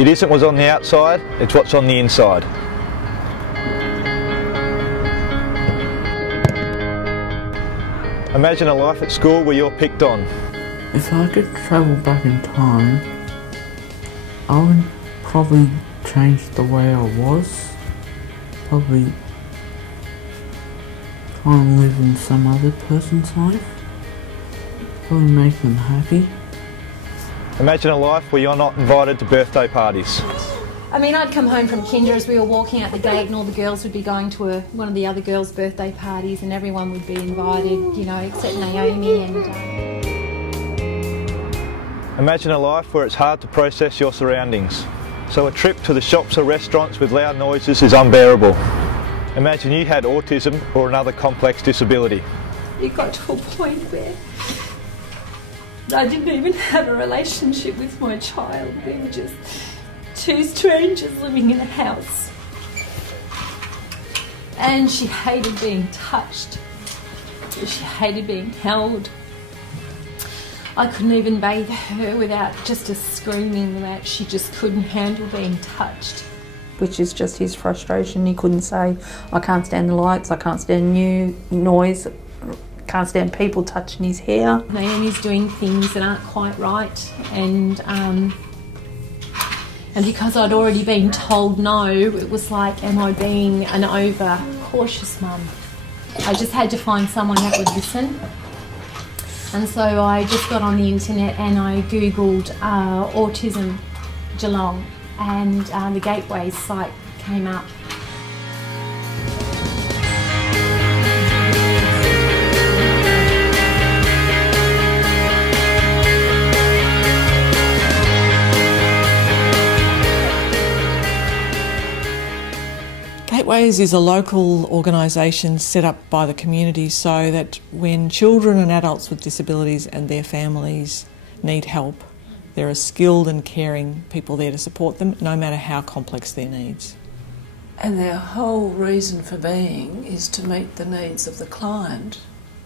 It isn't what's on the outside, it's what's on the inside. Imagine a life at school where you're picked on. If I could travel back in time, I would probably change the way I was. Probably try and live in some other person's life. Probably make them happy. Imagine a life where you're not invited to birthday parties. I mean, I'd come home from kinder as we were walking out the gate and all the girls would be going to one of the other girls' birthday parties and everyone would be invited, you know, except Naomi and... Imagine a life where it's hard to process your surroundings. So a trip to the shops or restaurants with loud noises is unbearable. Imagine you had autism or another complex disability. It got to a point where I didn't even have a relationship with my child. We were just two strangers living in a house. And she hated being touched. She hated being held. I couldn't even bathe her without just a screaming that she just couldn't handle being touched. Which is just his frustration. He couldn't say, I can't stand the lights, I can't stand new noise, can't stand people touching his hair. Naomi's doing things that aren't quite right, and because I'd already been told no, it was like, am I being an over-cautious mum? I just had to find someone that would listen. And so I just got on the internet and I googled Autism Geelong, and the Gateways site came up. Gateways is a local organisation set up by the community so that when children and adults with disabilities and their families need help, there are skilled and caring people there to support them, no matter how complex their needs. And their whole reason for being is to meet the needs of the client.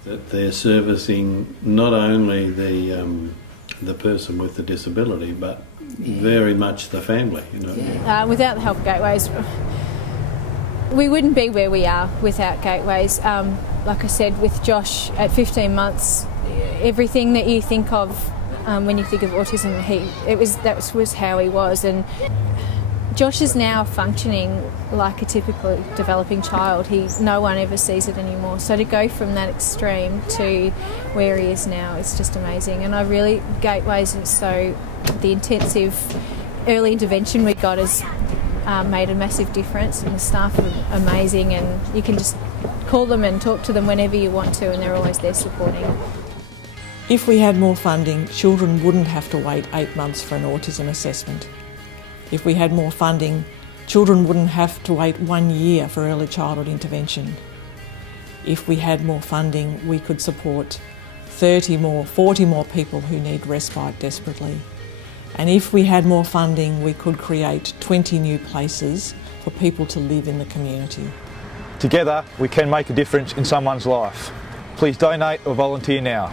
That they're servicing not only the person with the disability, but very much the family. You know? Without the help of Gateways, we wouldn't be where we are without Gateways. Like I said, with Josh at 15 months, everything that you think of when you think of autism, that was how he was. And Josh is now functioning like a typical developing child. No one ever sees it anymore. So to go from that extreme to where he is now is just amazing. And Gateways, so the intensive early intervention we got has made a massive difference, and the staff are amazing, and you can just call them and talk to them whenever you want to, and they're always there supporting. If we had more funding, children wouldn't have to wait 8 months for an autism assessment. If we had more funding, children wouldn't have to wait 1 year for early childhood intervention. If we had more funding, we could support 40 more people who need respite desperately. And if we had more funding, we could create 20 new places for people to live in the community. Together, we can make a difference in someone's life. Please donate or volunteer now.